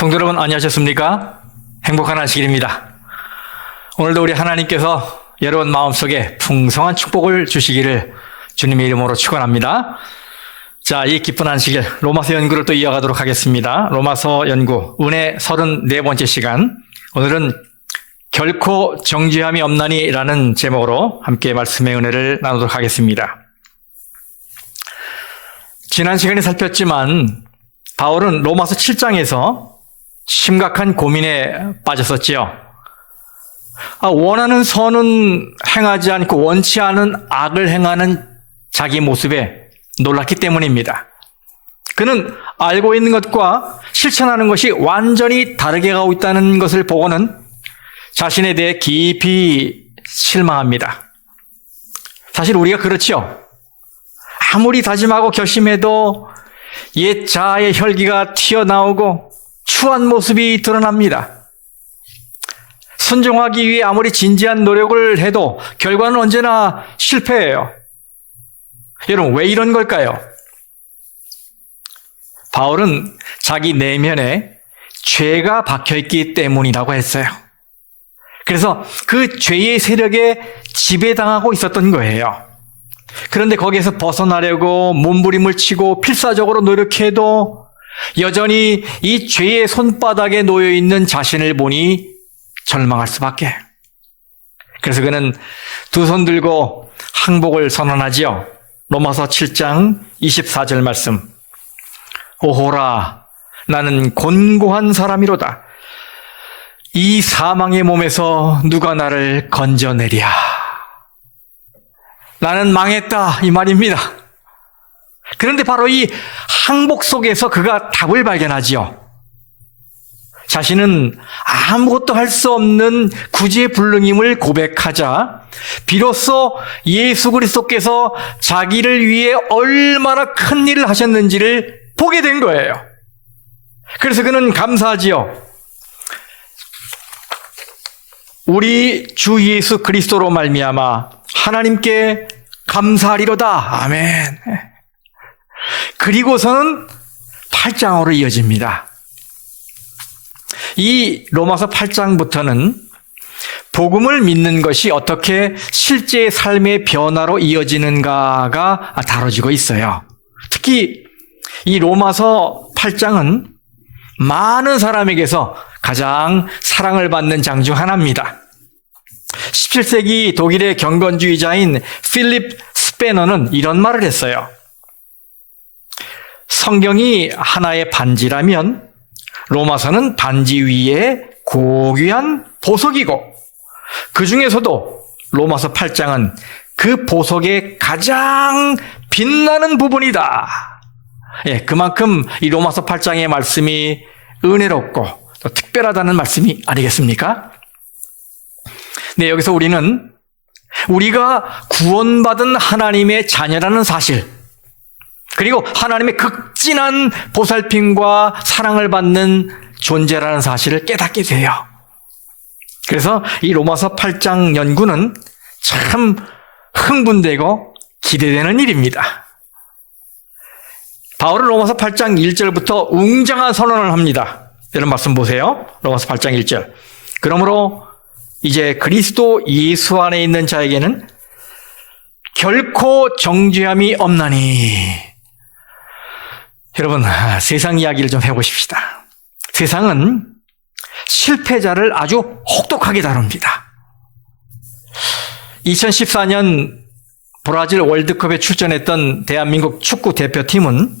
성도 여러분 안녕하셨습니까? 행복한 안식일입니다. 오늘도 우리 하나님께서 여러분 마음속에 풍성한 축복을 주시기를 주님의 이름으로 축원합니다. 자, 이 기쁜 안식일 로마서 연구를 또 이어가도록 하겠습니다. 로마서 연구 은혜 34번째 시간, 오늘은 결코 정죄함이 없나니 라는 제목으로 함께 말씀의 은혜를 나누도록 하겠습니다. 지난 시간에 살폈지만 바울은 로마서 7장에서 심각한 고민에 빠졌었지요. 원하는 선은 행하지 않고 원치 않은 악을 행하는 자기 모습에 놀랐기 때문입니다. 그는 알고 있는 것과 실천하는 것이 완전히 다르게 가고 있다는 것을 보고는 자신에 대해 깊이 실망합니다. 사실 우리가 그렇죠. 아무리 다짐하고 결심해도 옛 자아의 혈기가 튀어나오고 추한 모습이 드러납니다. 순종하기 위해 아무리 진지한 노력을 해도 결과는 언제나 실패해요. 여러분, 왜 이런 걸까요? 바울은 자기 내면에 죄가 박혀있기 때문이라고 했어요. 그래서 그 죄의 세력에 지배당하고 있었던 거예요. 그런데 거기에서 벗어나려고 몸부림을 치고 필사적으로 노력해도 여전히 이 죄의 손바닥에 놓여있는 자신을 보니 절망할 수밖에. 그래서 그는 두 손 들고 항복을 선언하지요. 로마서 7장 24절 말씀. 오호라, 나는 곤고한 사람이로다. 이 사망의 몸에서 누가 나를 건져내랴. 나는 망했다, 이 말입니다. 그런데 바로 이 항복 속에서 그가 답을 발견하지요. 자신은 아무것도 할 수 없는 구제불능임을 고백하자 비로소 예수 그리스도께서 자기를 위해 얼마나 큰 일을 하셨는지를 보게 된 거예요. 그래서 그는 감사하지요. 우리 주 예수 그리스도로 말미암아 하나님께 감사하리로다. 아멘. 그리고서는 8장으로 이어집니다. 이 로마서 8장부터는 복음을 믿는 것이 어떻게 실제 삶의 변화로 이어지는가가 다뤄지고 있어요. 특히 이 로마서 8장은 많은 사람에게서 가장 사랑을 받는 장 중 하나입니다. 17세기 독일의 경건주의자인 필립 스페너는 이런 말을 했어요. 성경이 하나의 반지라면 로마서는 반지 위에 고귀한 보석이고 그 중에서도 로마서 8장은 그 보석의 가장 빛나는 부분이다. 그만큼 이 로마서 8장의 말씀이 은혜롭고 또 특별하다는 말씀이 아니겠습니까? 네, 여기서 우리는 우리가 구원받은 하나님의 자녀라는 사실, 그리고 하나님의 극진한 보살핌과 사랑을 받는 존재라는 사실을 깨닫게 돼요. 그래서 이 로마서 8장 연구는 참 흥분되고 기대되는 일입니다. 바울은 로마서 8장 1절부터 웅장한 선언을 합니다. 이런 말씀 보세요. 로마서 8장 1절. 그러므로 이제 그리스도 예수 안에 있는 자에게는 결코 정죄함이 없나니. 여러분, 세상 이야기를 좀 해보십시다. 세상은 실패자를 아주 혹독하게 다룹니다. 2014년 브라질 월드컵에 출전했던 대한민국 축구 대표팀은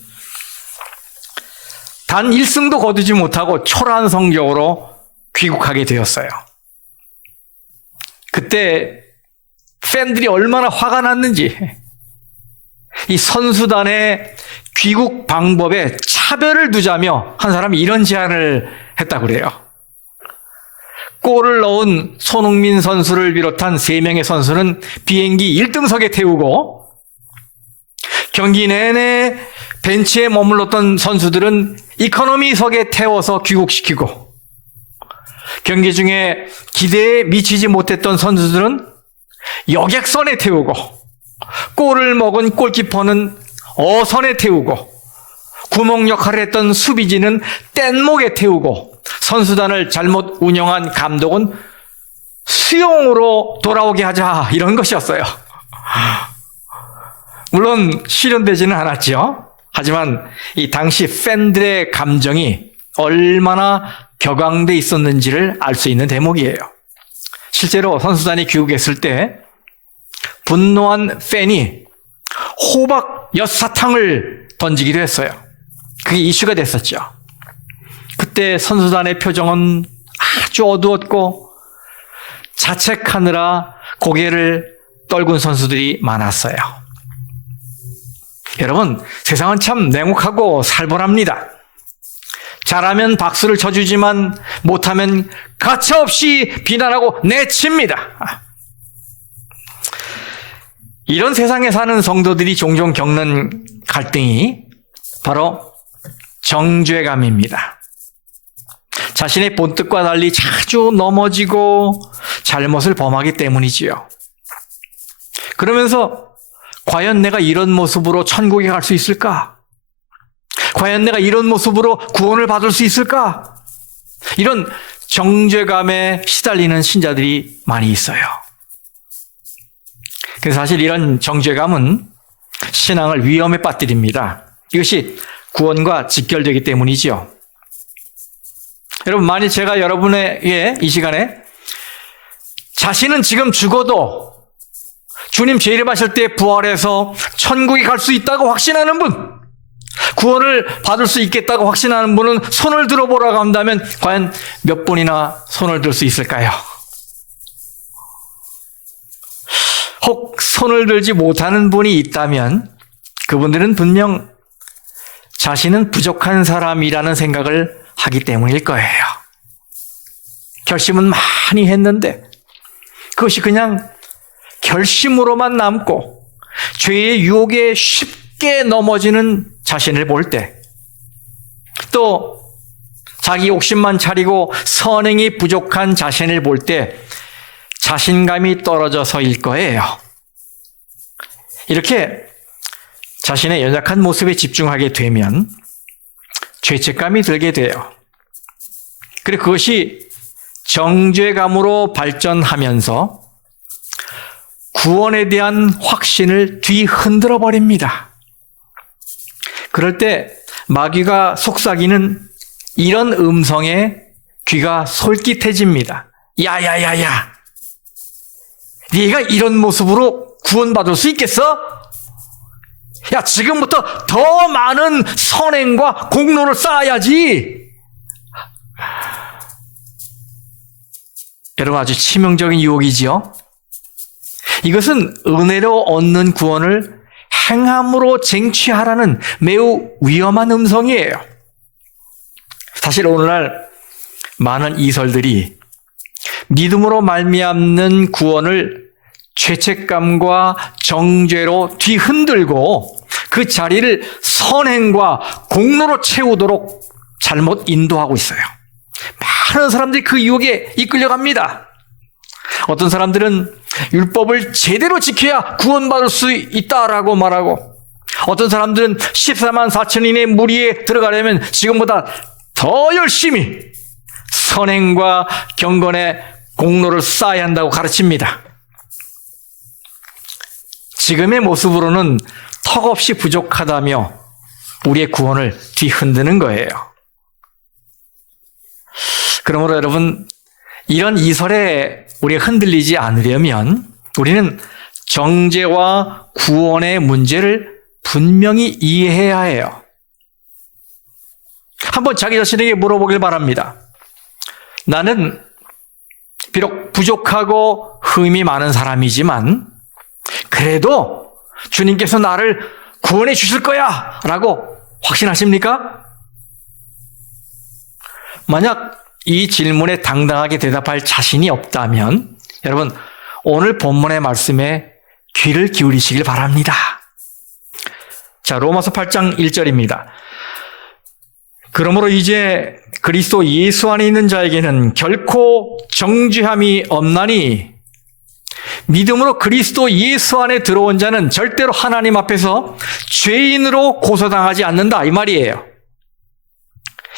단 1승도 거두지 못하고 초라한 성적으로 귀국하게 되었어요. 그때 팬들이 얼마나 화가 났는지, 이 선수단의 귀국 방법에 차별을 두자며 한 사람이 이런 제안을 했다고 그래요. 골을 넣은 손흥민 선수를 비롯한 3명의 선수는 비행기 1등석에 태우고, 경기 내내 벤치에 머물렀던 선수들은 이코노미석에 태워서 귀국시키고, 경기 중에 기대에 미치지 못했던 선수들은 여객선에 태우고, 골을 먹은 골키퍼는 어선에 태우고, 구멍 역할을 했던 수비진은 뗏목에 태우고, 선수단을 잘못 운영한 감독은 수용으로 돌아오게 하자, 이런 것이었어요. 물론 실현되지는 않았죠. 하지만 이 당시 팬들의 감정이 얼마나 격앙돼 있었는지를 알 수 있는 대목이에요. 실제로 선수단이 귀국했을 때 분노한 팬이 호박 엿사탕을 던지기도 했어요. 그게 이슈가 됐었죠. 그때 선수단의 표정은 아주 어두웠고 자책하느라 고개를 떨군 선수들이 많았어요. 여러분, 세상은 참 냉혹하고 살벌합니다. 잘하면 박수를 쳐주지만 못하면 가차없이 비난하고 내칩니다. 이런 세상에 사는 성도들이 종종 겪는 갈등이 바로 정죄감입니다. 자신의 본뜻과 달리 자주 넘어지고 잘못을 범하기 때문이지요. 그러면서 과연 내가 이런 모습으로 천국에 갈 수 있을까? 과연 내가 이런 모습으로 구원을 받을 수 있을까? 이런 정죄감에 시달리는 신자들이 많이 있어요. 그래서 사실 이런 정죄감은 신앙을 위험에 빠뜨립니다. 이것이 구원과 직결되기 때문이지요. 여러분, 만일 제가 여러분에게 이 시간에 자신은 지금 죽어도 주님 재림하실 때 부활해서 천국에 갈 수 있다고 확신하는 분, 구원을 받을 수 있겠다고 확신하는 분은 손을 들어보라고 한다면 과연 몇 분이나 손을 들 수 있을까요? 혹 손을 들지 못하는 분이 있다면 그분들은 분명 자신은 부족한 사람이라는 생각을 하기 때문일 거예요. 결심은 많이 했는데 그것이 그냥 결심으로만 남고 죄의 유혹에 쉽게 넘어지는 자신을 볼 때, 또 자기 욕심만 차리고 선행이 부족한 자신을 볼 때 자신감이 떨어져서일 거예요. 이렇게 자신의 연약한 모습에 집중하게 되면 죄책감이 들게 돼요. 그리고 그것이 정죄감으로 발전하면서 구원에 대한 확신을 뒤흔들어 버립니다. 그럴 때 마귀가 속삭이는 이런 음성에 귀가 솔깃해집니다. 야야야야, 네가 이런 모습으로 구원받을 수 있겠어? 야, 지금부터 더 많은 선행과 공로를 쌓아야지. 여러분, 아주 치명적인 유혹이지요. 이것은 은혜로 얻는 구원을 행함으로 쟁취하라는 매우 위험한 음성이에요. 사실 오늘날 많은 이설들이 믿음으로 말미암는 구원을 죄책감과 정죄로 뒤흔들고 그 자리를 선행과 공로로 채우도록 잘못 인도하고 있어요. 많은 사람들이 그 유혹에 이끌려갑니다. 어떤 사람들은 율법을 제대로 지켜야 구원받을 수 있다라고 말하고, 어떤 사람들은 14만 4천인의 무리에 들어가려면 지금보다 더 열심히 선행과 경건의 공로를 쌓아야 한다고 가르칩니다. 지금의 모습으로는 턱없이 부족하다며 우리의 구원을 뒤흔드는 거예요. 그러므로 여러분, 이런 이설에 우리가 흔들리지 않으려면 우리는 정죄와 구원의 문제를 분명히 이해해야 해요. 한번 자기 자신에게 물어보길 바랍니다. 나는 비록 부족하고 흠이 많은 사람이지만 그래도 주님께서 나를 구원해 주실 거야 라고 확신하십니까? 만약 이 질문에 당당하게 대답할 자신이 없다면 여러분, 오늘 본문의 말씀에 귀를 기울이시길 바랍니다. 자, 로마서 8장 1절입니다. 그러므로 이제 그리스도 예수 안에 있는 자에게는 결코 정죄함이 없나니 믿음으로 그리스도 예수 안에 들어온 자는 절대로 하나님 앞에서 죄인으로 고소당하지 않는다, 이 말이에요.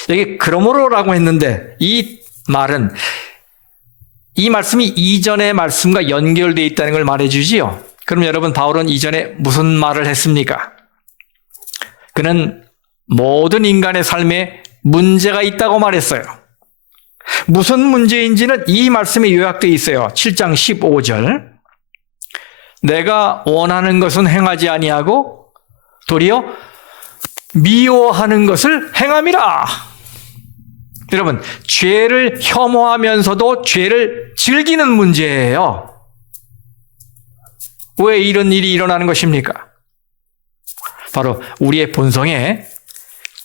여기 그러므로라고 했는데 이 말은 이 말씀이 이전의 말씀과 연결되어 있다는 걸 말해주지요. 그럼 여러분 바울은 이전에 무슨 말을 했습니까? 그는 모든 인간의 삶에 문제가 있다고 말했어요. 무슨 문제인지는 이 말씀에 요약되어 있어요. 7장 15절. 내가 원하는 것은 행하지 아니하고 도리어 미워하는 것을 행함이라. 여러분, 죄를 혐오하면서도 죄를 즐기는 문제예요. 왜 이런 일이 일어나는 것입니까? 바로 우리의 본성에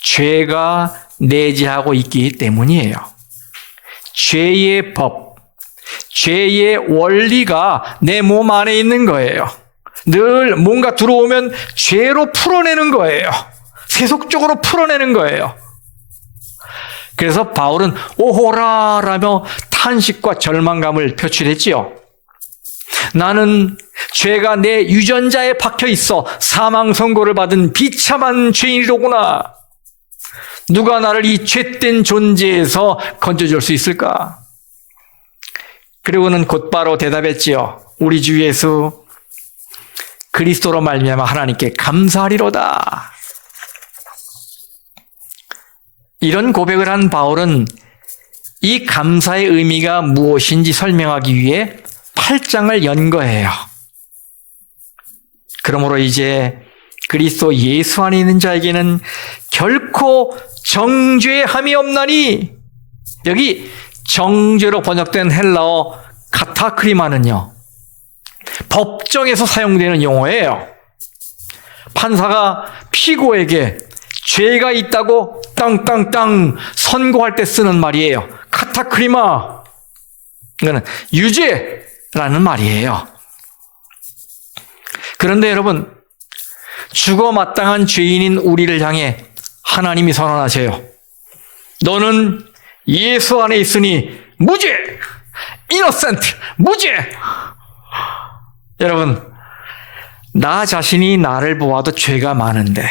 죄가 내재하고 있기 때문이에요. 죄의 법, 죄의 원리가 내 몸 안에 있는 거예요. 늘 뭔가 들어오면 죄로 풀어내는 거예요. 세속적으로 풀어내는 거예요. 그래서 바울은 오호라라며 탄식과 절망감을 표출했지요. 나는 죄가 내 유전자에 박혀 있어 사망 선고를 받은 비참한 죄인이로구나. 누가 나를 이 죄된 존재에서 건져줄 수 있을까? 그리고는 곧바로 대답했지요. 우리 주 예수 그리스도로 말미암아 하나님께 감사하리로다. 이런 고백을 한 바울은 이 감사의 의미가 무엇인지 설명하기 위해 8장을 연 거예요. 그러므로 이제 그리스도 예수 안에 있는 자에게는 결코 정죄함이 없나니, 여기 정죄로 번역된 헬라어 카타크리마는요, 법정에서 사용되는 용어예요. 판사가 피고에게 죄가 있다고 땅땅땅 선고할 때 쓰는 말이에요. 카타크리마. 이거는 유죄라는 말이에요. 그런데 여러분, 죽어 마땅한 죄인인 우리를 향해 하나님이 선언하세요. 너는 예수 안에 있으니 무죄! 이노센트! 무죄! 여러분, 나 자신이 나를 보아도 죄가 많은데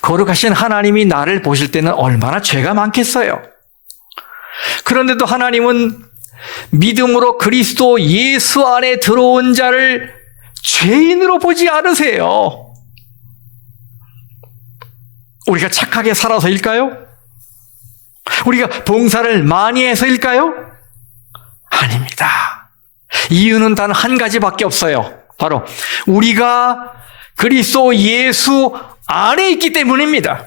거룩하신 하나님이 나를 보실 때는 얼마나 죄가 많겠어요. 그런데도 하나님은 믿음으로 그리스도 예수 안에 들어온 자를 죄인으로 보지 않으세요. 우리가 착하게 살아서일까요? 우리가 봉사를 많이 해서일까요? 아닙니다. 이유는 단 한 가지밖에 없어요. 바로 우리가 그리스도 예수 안에 있기 때문입니다.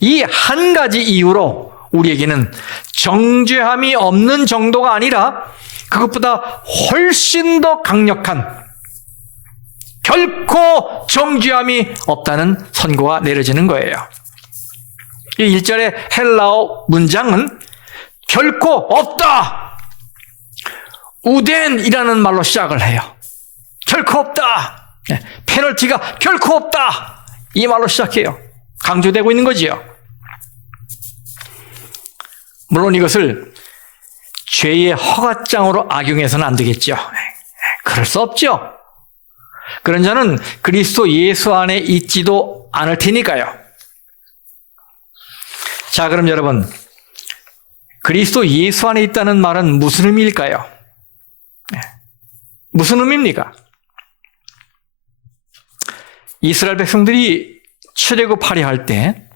이 한 가지 이유로 우리에게는 정죄함이 없는 정도가 아니라 그것보다 훨씬 더 강력한, 결코 정죄함이 없다는 선고가 내려지는 거예요. 이 1절의 헬라어 문장은 결코 없다, 우덴이라는 말로 시작을 해요. 결코 없다, 페널티가 결코 없다, 이 말로 시작해요. 강조되고 있는 거지요. 물론 이것을 죄의 허가장으로 악용해서는 안 되겠죠. 그럴 수 없죠. 그런 자는 그리스도 예수 안에 있지도 않을 테니까요. 자, 그럼 여러분, 그리스도 예수 안에 있다는 말은 무슨 의미일까요? 무슨 의미입니까? 이스라엘 백성들이 출애굽하려 할 때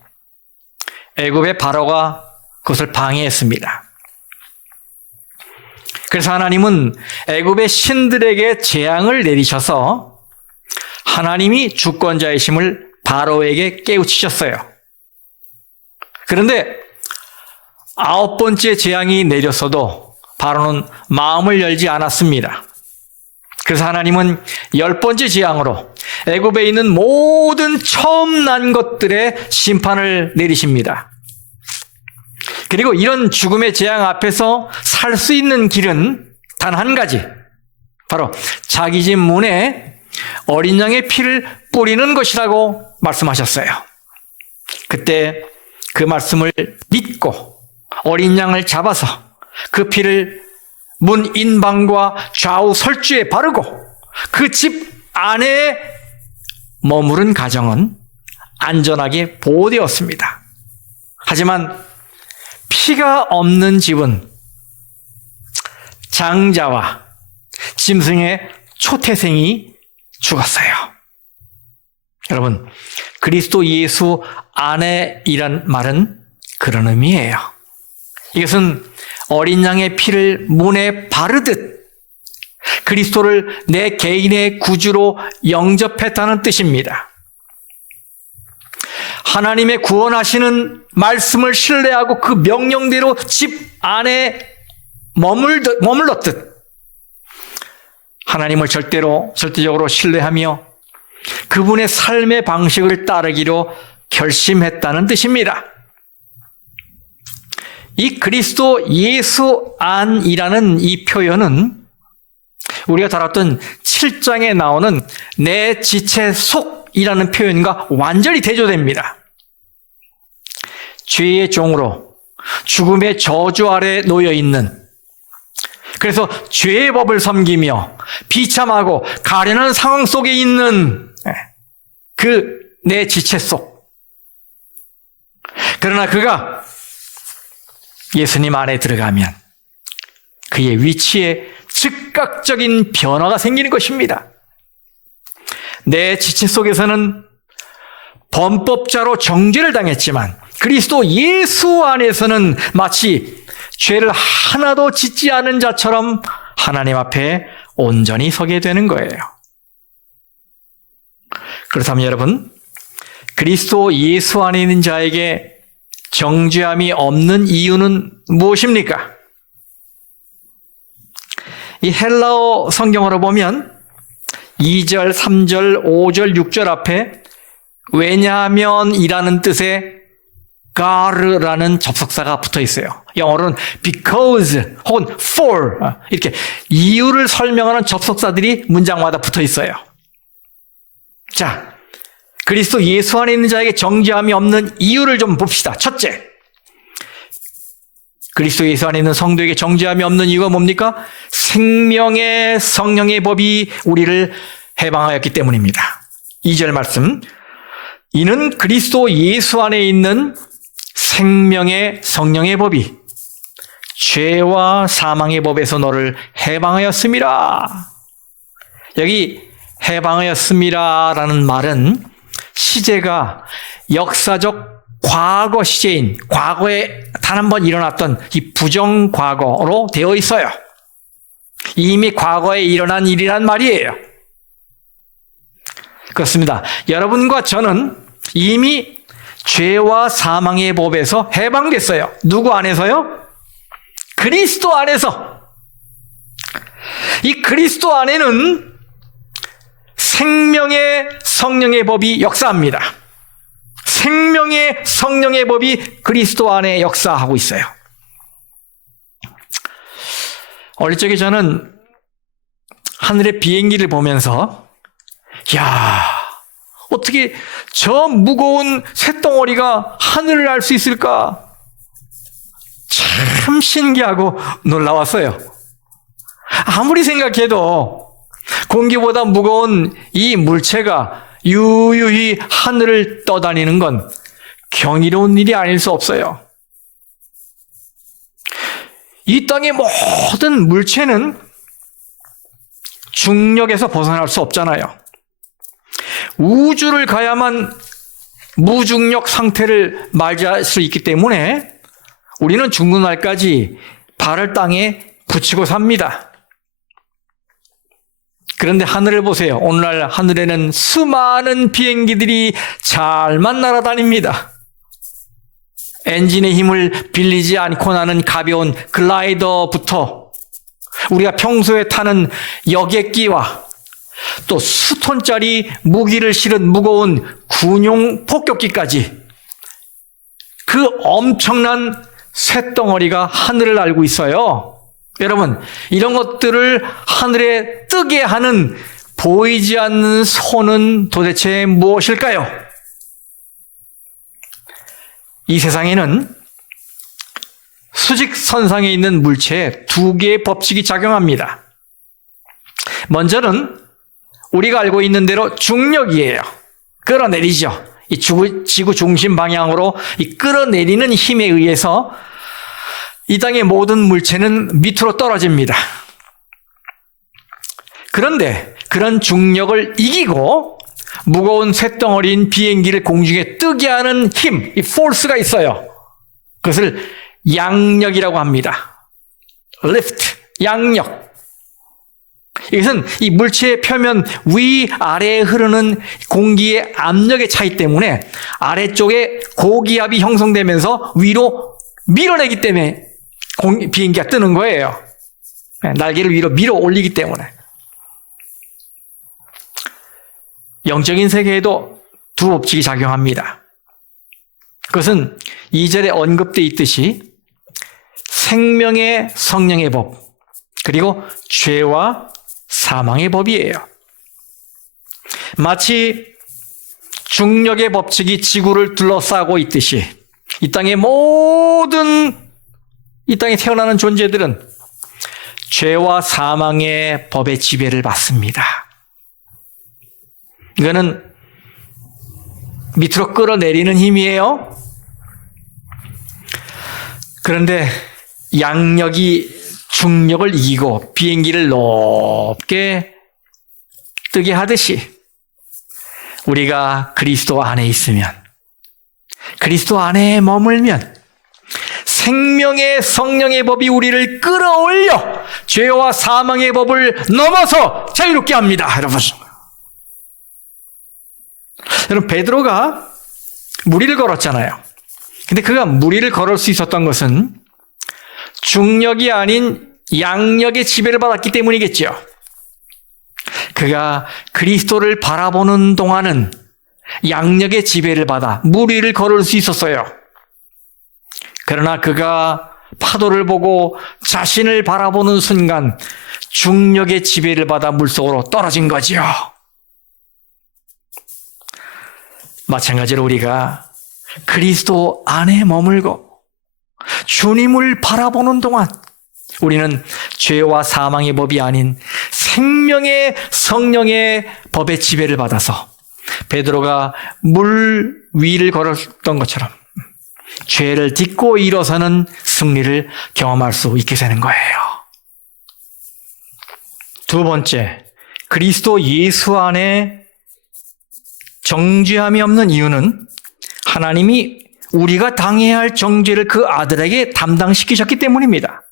애굽의 바로가 그것을 방해했습니다. 그래서 하나님은 애굽의 신들에게 재앙을 내리셔서 하나님이 주권자이심을 바로에게 깨우치셨어요. 그런데 9번째 재앙이 내렸어도 바로는 마음을 열지 않았습니다. 그래서 하나님은 10번째 재앙으로 애굽에 있는 모든 처음 난 것들의 심판을 내리십니다. 그리고 이런 죽음의 재앙 앞에서 살 수 있는 길은 단 한 가지, 바로 자기 집 문에 어린 양의 피를 뿌리는 것이라고 말씀하셨어요. 그때 그 말씀을 믿고 어린 양을 잡아서 그 피를 문 인방과 좌우 설주에 바르고 그 집 안에 머무른 가정은 안전하게 보호되었습니다. 하지만 피가 없는 집은 장자와 짐승의 초태생이 죽었어요. 여러분, 그리스도 예수 안에이란 말은 그런 의미예요. 이것은 어린 양의 피를 문에 바르듯 그리스도를 내 개인의 구주로 영접했다는 뜻입니다. 하나님의 구원하시는 말씀을 신뢰하고 그 명령대로 집 안에 머물렀듯 하나님을 절대적으로 신뢰하며 그분의 삶의 방식을 따르기로 결심했다는 뜻입니다. 이 그리스도 예수 안이라는 이 표현은 우리가 다뤘던 7장에 나오는 내 지체 속이라는 표현과 완전히 대조됩니다. 죄의 종으로 죽음의 저주 아래 놓여 있는, 그래서 죄의 법을 섬기며 비참하고 가련한 상황 속에 있는 그 내 지체 속. 그러나 그가 예수님 안에 들어가면 그의 위치에 즉각적인 변화가 생기는 것입니다. 내 지체 속에서는 범법자로 정죄를 당했지만 그리스도 예수 안에서는 마치 죄를 하나도 짓지 않은 자처럼 하나님 앞에 온전히 서게 되는 거예요. 그렇다면 여러분, 그리스도 예수 안에 있는 자에게 정죄함이 없는 이유는 무엇입니까? 이 헬라어 성경으로 보면 2절, 3절, 5절, 6절 앞에 왜냐하면 이라는 뜻의 가르라는 접속사가 붙어 있어요. 영어로는 because 혹은 for 이렇게 이유를 설명하는 접속사들이 문장마다 붙어 있어요. 자, 그리스도 예수 안에 있는 자에게 정죄함이 없는 이유를 좀 봅시다. 첫째, 그리스도 예수 안에 있는 성도에게 정죄함이 없는 이유가 뭡니까? 생명의 성령의 법이 우리를 해방하였기 때문입니다. 2절 말씀, 이는 그리스도 예수 안에 있는 생명의 성령의 법이 죄와 사망의 법에서 너를 해방하였습니다. 여기 해방하였습니다라는 말은 시제가 역사적 과거 시제인 과거에 단 한 번 일어났던 이 부정 과거로 되어 있어요. 이미 과거에 일어난 일이란 말이에요. 그렇습니다. 여러분과 저는 이미 죄와 사망의 법에서 해방됐어요. 누구 안에서요? 그리스도 안에서. 이 그리스도 안에는 생명의 성령의 법이 역사합니다. 생명의 성령의 법이 그리스도 안에 역사하고 있어요. 어릴 적에 저는 하늘의 비행기를 보면서 야, 어떻게 저 무거운 쇳덩어리가 하늘을 날 수 있을까? 참 신기하고 놀라웠어요. 아무리 생각해도 공기보다 무거운 이 물체가 유유히 하늘을 떠다니는 건 경이로운 일이 아닐 수 없어요. 이 땅의 모든 물체는 중력에서 벗어날 수 없잖아요. 우주를 가야만 무중력 상태를 맞이할 수 있기 때문에 우리는 죽는 날까지 발을 땅에 붙이고 삽니다. 그런데 하늘을 보세요. 오늘날 하늘에는 수많은 비행기들이 잘만 날아다닙니다. 엔진의 힘을 빌리지 않고 나는 가벼운 글라이더부터 우리가 평소에 타는 여객기와 또 수톤짜리 무기를 실은 무거운 군용 폭격기까지 그 엄청난 쇳덩어리가 하늘을 날고 있어요. 여러분, 이런 것들을 하늘에 뜨게 하는 보이지 않는 손은 도대체 무엇일까요? 이 세상에는 수직선상에 있는 물체에 두 개의 법칙이 작용합니다. 먼저는 우리가 알고 있는 대로 중력이에요. 끌어내리죠. 이 지구 중심 방향으로 이 끌어내리는 힘에 의해서 이 땅의 모든 물체는 밑으로 떨어집니다. 그런데 그런 중력을 이기고 무거운 쇳덩어리인 비행기를 공중에 뜨게 하는 힘, 이 포스가 있어요. 그것을 양력이라고 합니다. lift, 양력. 이것은 이 물체의 표면 위아래에 흐르는 공기의 압력의 차이 때문에 아래쪽에 고기압이 형성되면서 위로 밀어내기 때문에 비행기가 뜨는 거예요. 날개를 위로 밀어 올리기 때문에. 영적인 세계에도 두 법칙이 작용합니다. 그것은 2절에 언급되어 있듯이 생명의 성령의 법, 그리고 죄와 사망의 법이에요. 마치 중력의 법칙이 지구를 둘러싸고 있듯이 이 땅에 태어나는 존재들은 죄와 사망의 법의 지배를 받습니다. 이거는 밑으로 끌어내리는 힘이에요. 그런데 양력이 중력을 이기고 비행기를 높게 뜨게 하듯이 우리가 그리스도 안에 있으면, 그리스도 안에 머물면 생명의 성령의 법이 우리를 끌어올려 죄와 사망의 법을 넘어서 자유롭게 합니다. 여러분, 베드로가 무리를 걸었잖아요. 근데 그가 무리를 걸을 수 있었던 것은 중력이 아닌 양력의 지배를 받았기 때문이겠죠. 그가 그리스도를 바라보는 동안은 양력의 지배를 받아 무리를 걸을 수 있었어요. 그러나 그가 파도를 보고 자신을 바라보는 순간 중력의 지배를 받아 물속으로 떨어진 거지요. 마찬가지로 우리가 그리스도 안에 머물고 주님을 바라보는 동안 우리는 죄와 사망의 법이 아닌 생명의 성령의 법의 지배를 받아서 베드로가 물 위를 걸었던 것처럼 죄를 딛고 일어서는 승리를 경험할 수 있게 되는 거예요. 두 번째, 그리스도 예수 안에 정죄함이 없는 이유는 하나님이 우리가 당해야 할 정죄를 그 아들에게 담당시키셨기 때문입니다.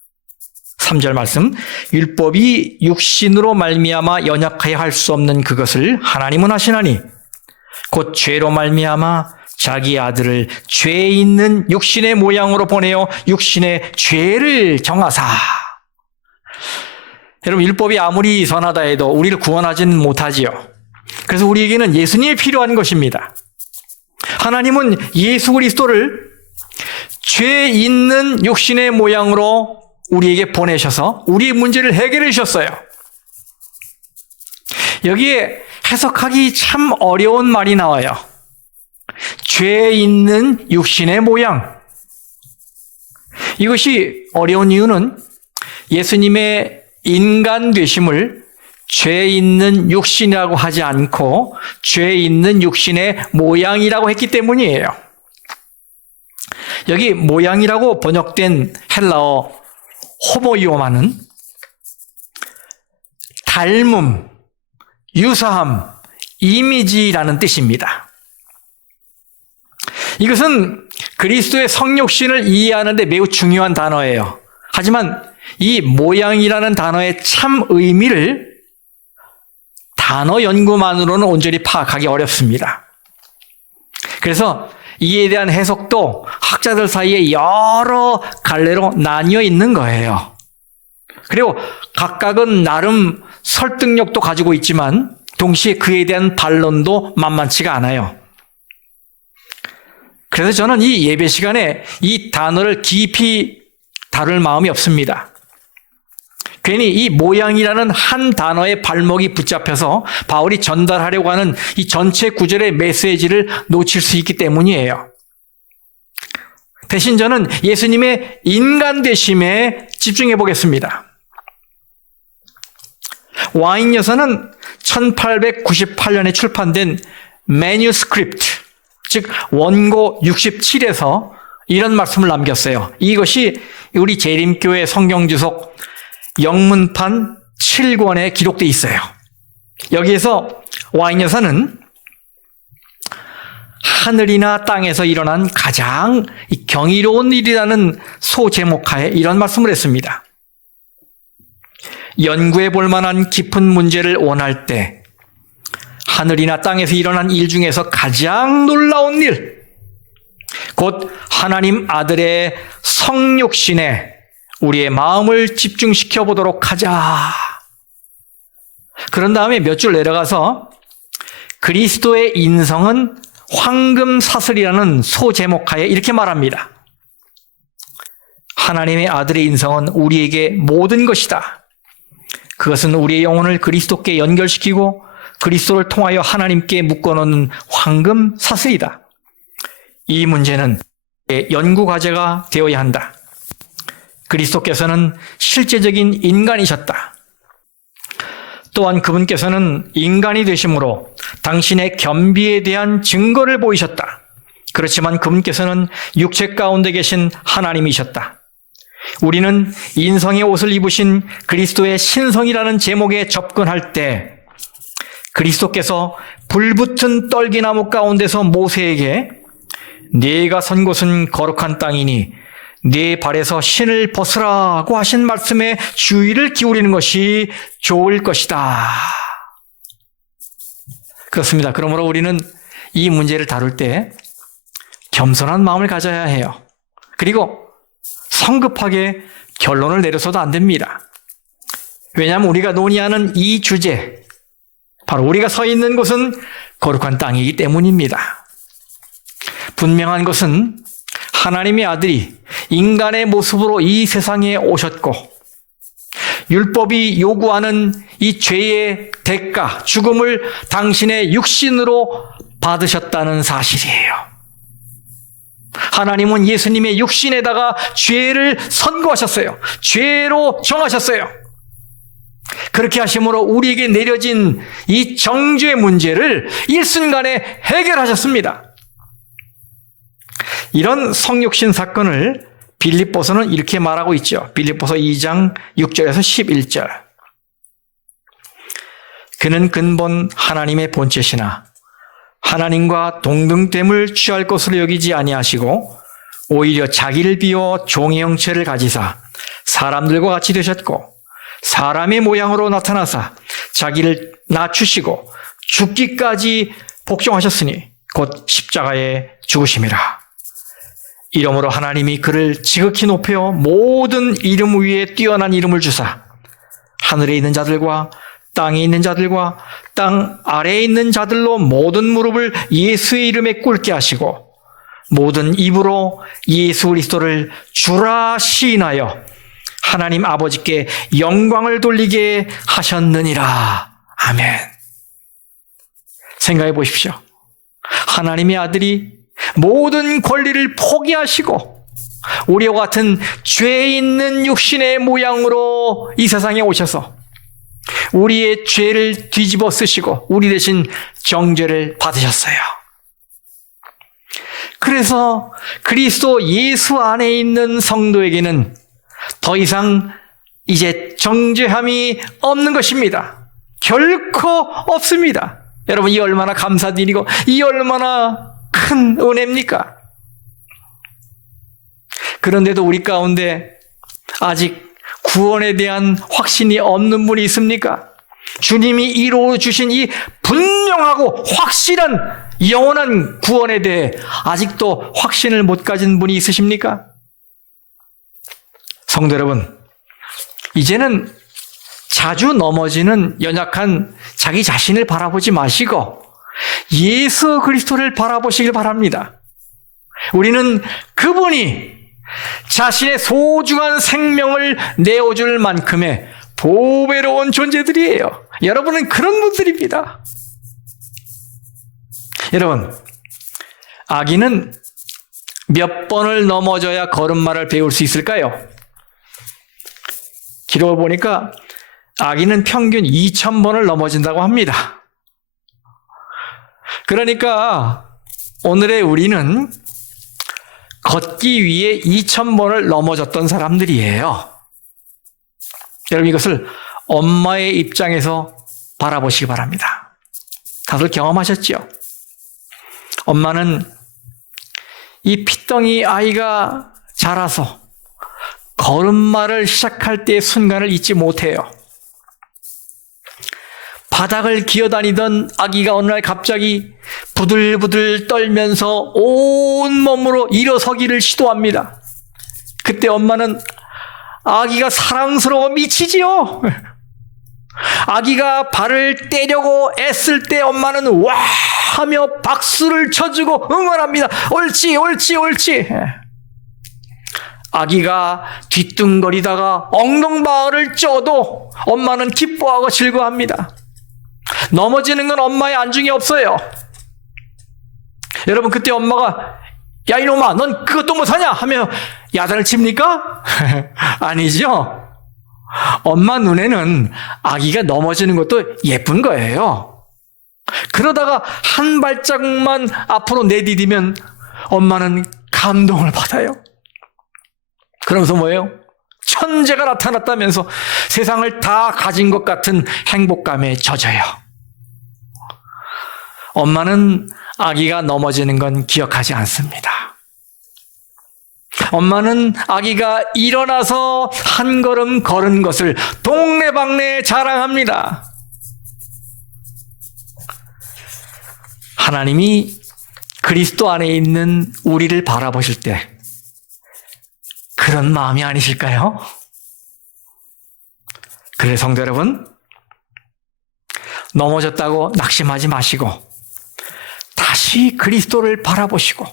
3절 말씀, 율법이 육신으로 말미암아 연약하여 할 수 없는 그것을 하나님은 하시나니 곧 죄로 말미암아 자기 아들을 죄 있는 육신의 모양으로 보내어 육신의 죄를 정하사. 여러분, 율법이 아무리 선하다 해도 우리를 구원하지는 못하지요. 그래서 우리에게는 예수님이 필요한 것입니다. 하나님은 예수 그리스도를 죄 있는 육신의 모양으로 우리에게 보내셔서 우리의 문제를 해결해 주셨어요. 여기에 해석하기 참 어려운 말이 나와요. 죄 있는 육신의 모양. 이것이 어려운 이유는 예수님의 인간 되심을 죄 있는 육신이라고 하지 않고 죄 있는 육신의 모양이라고 했기 때문이에요. 여기 모양이라고 번역된 헬라어 호모이오마는 닮음, 유사함, 이미지라는 뜻입니다. 이것은 그리스도의 성육신을 이해하는 데 매우 중요한 단어예요. 하지만 이 모양이라는 단어의 참 의미를 단어 연구만으로는 온전히 파악하기 어렵습니다. 그래서 이에 대한 해석도 학자들 사이에 여러 갈래로 나뉘어 있는 거예요. 그리고 각각은 나름 설득력도 가지고 있지만 동시에 그에 대한 반론도 만만치가 않아요. 그래서 저는 이 예배 시간에 이 단어를 깊이 다룰 마음이 없습니다. 괜히 이 모양이라는 한 단어의 발목이 붙잡혀서 바울이 전달하려고 하는 이 전체 구절의 메시지를 놓칠 수 있기 때문이에요. 대신 저는 예수님의 인간 되심에 집중해 보겠습니다. 와인 여사는 1898년에 출판된 매뉴스크립트, 즉 원고 67에서 이런 말씀을 남겼어요. 이것이 우리 재림교회 성경주석 영문판 7권에 기록되어 있어요. 여기에서 와인 여사는 하늘이나 땅에서 일어난 가장 경이로운 일이라는 소제목하에 이런 말씀을 했습니다. 연구해 볼 만한 깊은 문제를 원할 때 하늘이나 땅에서 일어난 일 중에서 가장 놀라운 일, 곧 하나님 아들의 성육신에 우리의 마음을 집중시켜 보도록 하자. 그런 다음에 몇 줄 내려가서 그리스도의 인성은 황금 사슬이라는 소제목하에 이렇게 말합니다. 하나님의 아들의 인성은 우리에게 모든 것이다. 그것은 우리의 영혼을 그리스도께 연결시키고 그리스도를 통하여 하나님께 묶어놓는 황금 사슬이다. 이 문제는 연구 과제가 되어야 한다. 그리스도께서는 실제적인 인간이셨다. 또한 그분께서는 인간이 되심으로 당신의 겸비에 대한 증거를 보이셨다. 그렇지만 그분께서는 육체 가운데 계신 하나님이셨다. 우리는 인성의 옷을 입으신 그리스도의 신성이라는 제목에 접근할 때 그리스도께서 불붙은 떨기나무 가운데서 모세에게 네가 선 곳은 거룩한 땅이니 네 발에서 신을 벗으라고 하신 말씀에 주의를 기울이는 것이 좋을 것이다. 그렇습니다. 그러므로 우리는 이 문제를 다룰 때 겸손한 마음을 가져야 해요. 그리고 성급하게 결론을 내려서도 안 됩니다. 왜냐하면 우리가 논의하는 이 주제, 바로 우리가 서 있는 곳은 거룩한 땅이기 때문입니다. 분명한 것은 하나님의 아들이 인간의 모습으로 이 세상에 오셨고 율법이 요구하는 이 죄의 대가, 죽음을 당신의 육신으로 받으셨다는 사실이에요. 하나님은 예수님의 육신에다가 죄를 선고하셨어요. 죄로 정하셨어요. 그렇게 하심으로 우리에게 내려진 이 정죄의 문제를 일순간에 해결하셨습니다. 이런 성육신 사건을 빌립보서는 이렇게 말하고 있죠. 빌립보서 2장 6절에서 11절. 그는 근본 하나님의 본체시나 하나님과 동등됨을 취할 것으로 여기지 아니하시고 오히려 자기를 비워 종의 형체를 가지사 사람들과 같이 되셨고 사람의 모양으로 나타나사 자기를 낮추시고 죽기까지 복종하셨으니 곧 십자가에 죽으심이라. 이러므로 하나님이 그를 지극히 높여 모든 이름 위에 뛰어난 이름을 주사 하늘에 있는 자들과 땅에 있는 자들과 땅 아래에 있는 자들로 모든 무릎을 예수의 이름에 꿇게 하시고 모든 입으로 예수 그리스도를 주라 시인하여 하나님 아버지께 영광을 돌리게 하셨느니라. 아멘. 생각해 보십시오. 하나님의 아들이 모든 권리를 포기하시고 우리와 같은 죄 있는 육신의 모양으로 이 세상에 오셔서 우리의 죄를 뒤집어 쓰시고 우리 대신 정죄를 받으셨어요. 그래서 그리스도 예수 안에 있는 성도에게는 더 이상 이제 정죄함이 없는 것입니다. 결코 없습니다. 여러분, 이 얼마나 감사한 일이고 이 얼마나 큰 은혜입니까? 그런데도 우리 가운데 아직 구원에 대한 확신이 없는 분이 있습니까? 주님이 이루어 주신 이 분명하고 확실한 영원한 구원에 대해 아직도 확신을 못 가진 분이 있으십니까? 성도 여러분, 이제는 자주 넘어지는 연약한 자기 자신을 바라보지 마시고 예수 그리스도를 바라보시길 바랍니다. 우리는 그분이 자신의 소중한 생명을 내어줄 만큼의 보배로운 존재들이에요. 여러분은 그런 분들입니다. 여러분, 아기는 몇 번을 넘어져야 걸음마를 배울 수 있을까요? 기록을 보니까 아기는 평균 2000번을 넘어진다고 합니다. 그러니까 오늘의 우리는 걷기 위해 2000번을 넘어졌던 사람들이에요. 여러분, 이것을 엄마의 입장에서 바라보시기 바랍니다. 다들 경험하셨죠? 엄마는 이 피덩이 아이가 자라서 걸음마를 시작할 때의 순간을 잊지 못해요. 바닥을 기어다니던 아기가 어느 날 갑자기 부들부들 떨면서 온몸으로 일어서기를 시도합니다. 그때 엄마는 아기가 사랑스러워 미치지요. 아기가 발을 떼려고 애쓸 때 엄마는 와 하며 박수를 쳐주고 응원합니다. 옳지, 옳지, 옳지. 아기가 뒤뚱거리다가 엉덩방아를 쪄도 엄마는 기뻐하고 즐거워합니다. 넘어지는 건 엄마의 안중에 없어요. 여러분, 그때 엄마가 야 이놈아 넌 그것도 못하냐 하며 야단을 칩니까? 아니죠. 엄마 눈에는 아기가 넘어지는 것도 예쁜 거예요. 그러다가 한 발자국만 앞으로 내디디면 엄마는 감동을 받아요. 그러면서 뭐예요? 천재가 나타났다면서 세상을 다 가진 것 같은 행복감에 젖어요. 엄마는 아기가 넘어지는 건 기억하지 않습니다. 엄마는 아기가 일어나서 한 걸음 걸은 것을 동네방네에 자랑합니다. 하나님이 그리스도 안에 있는 우리를 바라보실 때 그런 마음이 아니실까요? 그래, 성도 여러분, 넘어졌다고 낙심하지 마시고 다시 그리스도를 바라보시고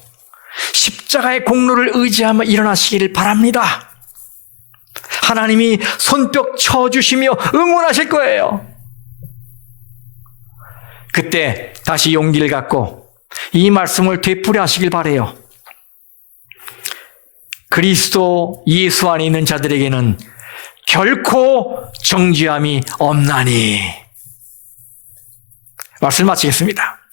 십자가의 공로를 의지하며 일어나시기를 바랍니다. 하나님이 손뼉 쳐주시며 응원하실 거예요. 그때 다시 용기를 갖고 이 말씀을 되풀이 하시길 바라요. 그리스도 예수 안에 있는 자들에게는 결코 정죄함이 없나니. 말씀 마치겠습니다.